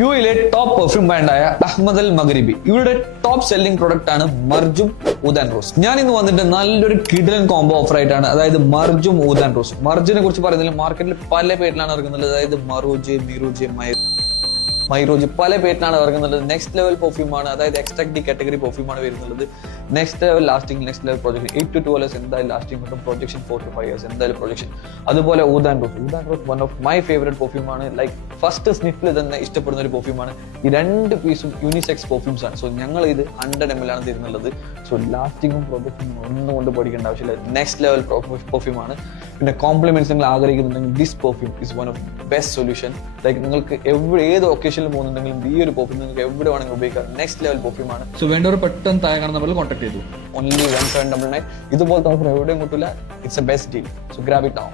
യുഎയിലെ top perfume ബ്രാൻഡായ Ahmad അൽ മഗ്രിബി ഇവരുടെ top selling product ആണ് മർജും ഊദ് and rose. ഞാൻ ഇന്ന് വന്നിട്ട് നല്ലൊരു കിഡിലൻ കോംബോ ഓഫർ ആയിട്ടാണ്, അതായത് മർജും ഊദ് ആൻഡ് റോസ്. മർജിനെ കുറിച്ച് പറയുന്നതിൽ മാർക്കറ്റിൽ പല പേരിലാണ് ഇറങ്ങുന്നത്, അതായത് മറൂജ്, മിറൂജ്, മൈറോജ് പല പേരിലാണ് ഇറങ്ങുന്നത്. നെക്സ്റ്റ് ലെവൽ പെർഫ്യൂം ആണ്, അതായത് എക്സ്ട്രാക്ട് ഡി കാറ്റഗറി പെർഫ്യൂം ആണ് വരുന്നത്. Next level lasting, next level projection 8 to 12 years എന്തായാലും ലാസ്റ്റിംഗ് കിട്ടും. പ്രൊജക്ഷൻ 4 to 5 years എന്തായാലും പ്രൊജക്ഷൻ. അതുപോലെ oud and rose one of my favourite perfume ആണ്. ലൈക്ക് ഫസ്റ്റ് സ്നിഫിൽ തന്നെ ഇഷ്ടപ്പെടുന്ന ഒരു പെർഫ്യൂം ആണ്. ഈ രണ്ട് പീസും യൂണിസെക്സ് പെർഫ്യൂംസ് ആണ്. സോ ഞങ്ങൾ ഇത് 100 ml ആണ് തരുന്നുള്ളത്. സോ ലാസ്റ്റിംഗും പ്രൊജക്ഷനും ഒന്നും കൊണ്ട് പഠിക്കേണ്ട ആവശ്യമില്ല. നെക്സ്റ്റ് ലെവൽ പെർഫ്യൂം ആണ്. പിന്നെ കോംപ്ലിമെന്റ്സ് നിങ്ങൾ ആഗ്രഹിക്കുന്നുണ്ടെങ്കിൽ this perfume is one of best solution. Like നിങ്ങൾക്ക് ഏത് ഒക്കേഷനിൽ പോകുന്നുണ്ടെങ്കിലും ഈ ഒരു പെർഫ്യൂം നിങ്ങൾക്ക് എവിടെ വേണമെങ്കിൽ ഉപയോഗിക്കാം. നെക്സ്റ്റ് ലെവൽ പെർഫ്യൂം ആണ്. സോ വേണ്ടവർ പെട്ടെന്ന് താഴെ കാണുന്ന നമ്പറിൽ കോൺടാക്ട് ചെയ്തു. Only 1799. ഇതുപോലത്തെ ഓഫർ എവിടെയും കിട്ടില്ല. It's A best deal. So grab it now.